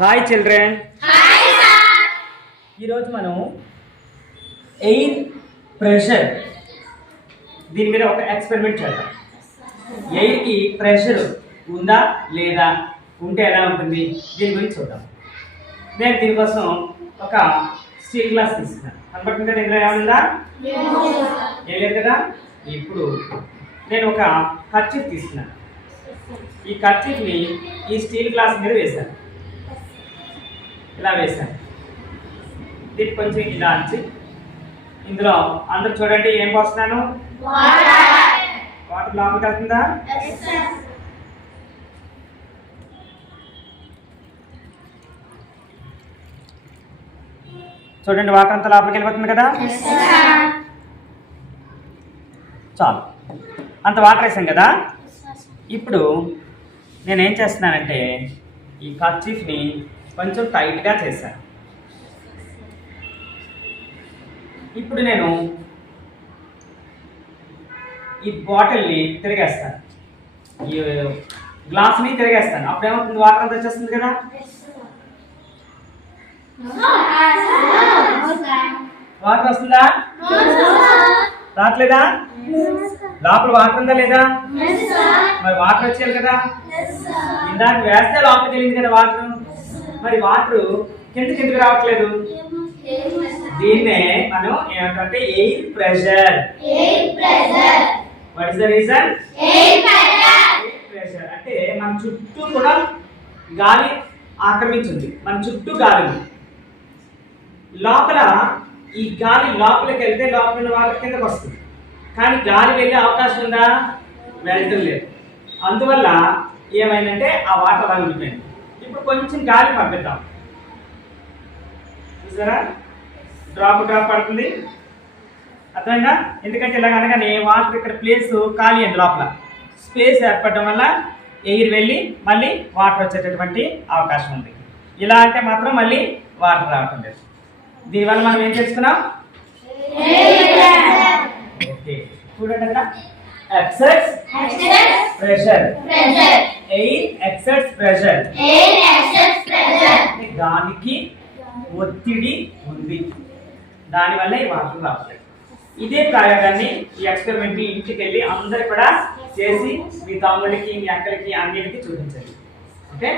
Hi children. ఈరోజు మనం air pressure దీని మీద ఒక ఎక్స్పెరిమెంట్ చేద్దాం. ఎయిర్కి ప్రెషర్ ఉందా లేదా, ఉంటే ఎలా ఉంటుంది దీని గురించి చూద్దాం. నేను దీనికోసం ఒక స్టీల్ గ్లాస్ తీసుకున్నాను. కనబడుతుంది కదా, ఇందులో ఏమన్నా ఏం లేదు కదా. ఇప్పుడు నేను ఒక కర్చీఫ్ తీసుకున్నాను. ఈ కర్చీఫ్ని ఈ స్టీల్ గ్లాస్ మీద వేశాను. ఇలా వేశాను. దీన్ని కొంచెం ఇలా అంచి ఇందులో అందరూ చూడండి ఏం పోస్తున్నాను. వాటర్ లోపలికి వెళ్తుందా? చూడండి, వాటర్ అంతా లోపలికి వెళ్ళిపోతుంది కదా. చాలు, అంత వాటర్ వేసాం కదా. ఇప్పుడు నేనేం చేస్తున్నానంటే ఈ కర్చీఫ్ని కొంచెం టైట్గా చేశాను. ఇప్పుడు నేను ఈ బాటిల్ని తిరిగేస్తాను, ఈ గ్లాస్ని తిరిగేస్తాను. అప్పుడు ఏమవుతుంది, వాటర్ అంతా వచ్చేస్తుంది కదా. వాటర్ వస్తుందా? రావట్లేదా? లోపల వాటర్ ఉందా లేదా? మరి వాటర్ వచ్చేది కదా. ఇందాక వేస్తే లోపలికి వెళ్ళింది కదా వాటర్. మరి వాటర్ కిందకి రావట్లేదు. దీన్నే మనం ఏమంటే air pressure. What is the reason? Air pressure అంటే మన చుట్టూ కూడా గాలి ఆక్రమించింది. మన చుట్టూ గాలి లోపల, ఈ గాలి లోపలికి వెళ్తే లోపల వాటర్ కిందకి వస్తుంది. కానీ గాలి వెళ్ళే అవకాశం ఉందా? వెళ్ళటం లేదు. అందువల్ల ఏమైందంటే ఆ వాటర్ అలా ఉండిపోయింది. ఇప్పుడు కొంచెం గాలి పంపిద్దాం. చూసారా, డ్రాప్ పడుతుంది. అర్థమైందా? ఎందుకంటే ఇలా కనుకనే వాటర్ ఇక్కడ ప్లేస్ ఖాళీ అయింది, లోపల స్పేస్ ఏర్పడడం వల్ల ఎయిర్ వెళ్ళి మళ్ళీ వాటర్ వచ్చేటటువంటి అవకాశం ఉంది. ఇలా అంటే మాత్రం మళ్ళీ వాటర్ రావటం లేదు. దీనివల్ల మనం ఏం చేసుకున్నాం? ఓకే, చూడండి అక్కడ excess pressure. Air excess pressure. గాలికి ఒత్తిడి ఉంది, దానివల్ల ఈ వాటర్ రావట్లేదు. ఇదే ప్రయోగాన్ని, ఈ ఎక్స్పెరిమెంట్ ఇంటికి వెళ్ళి అందరు కూడా చేసి మీ తమ్ముడికి, మీ అక్కడికి, అన్నిటికీ చూపించండి. ఓకే.